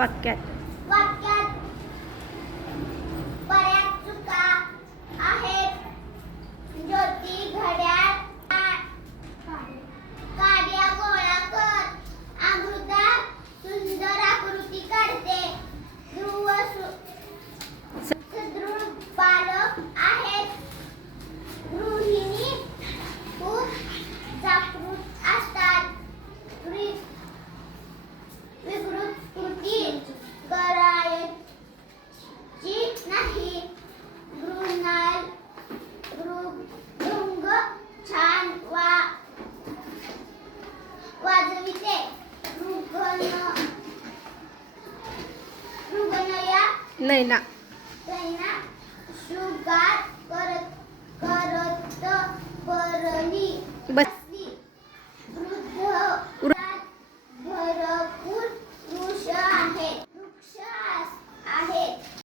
वाक्यात वाक्यात बऱ्याच चुका आहेत. ज्योती घड्याळ काड्या गोळा कर. अमृता सुंदर आकृती काढते. ध्रुव सुदृढ बालक आहेत. गृहिणी खूप जागृत असतात. विकृत कृती करायची नाही. भृंग छान वाजविते. रुग्णया नैना त्यांना शुगार करत बरली. बस